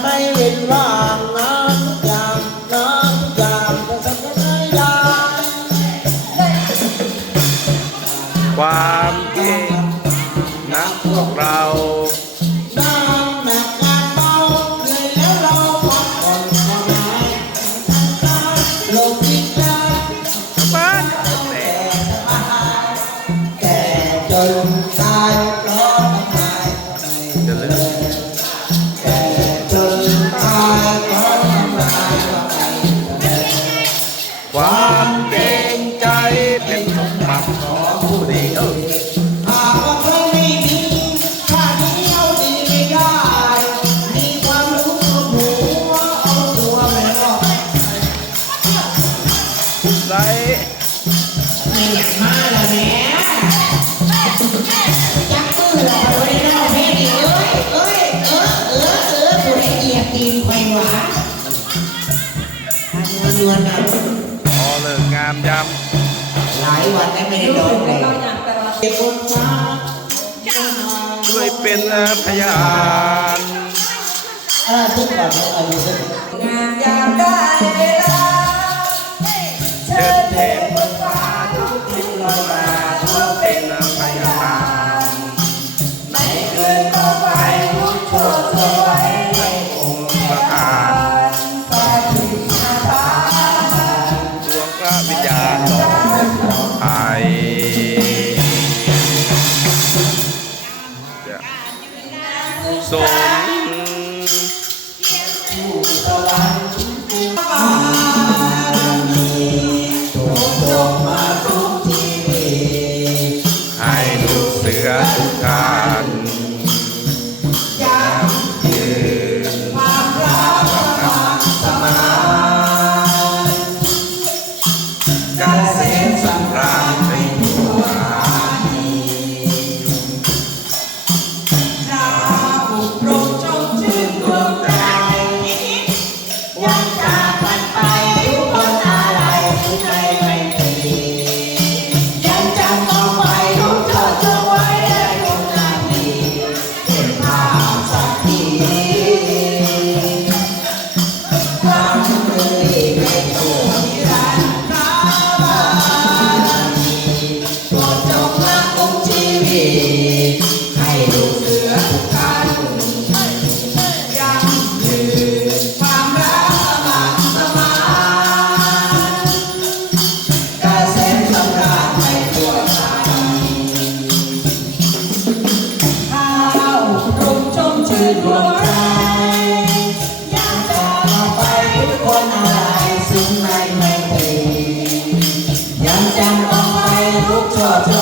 ไม่เว้นว่าง ความเกรงใจเป็นสมบัติของผู้ดีเออไรไม่อยากมาแล้วแม่ยักษ์มือเราไปไว้นอกแม่ดีเอ้ยเอ้ยเออเออเออผู้ใดเอียดตีนไปหวะทำเงินเอา ยหลายวันไม่ได้ร้องเลยช่วยเป็นพยานเออทุาเงานยามได้เวลาเชิญเทพบนฟ้าทุกทิศลอยมาช่วยเป็นพยาน จะสม 감사합니다.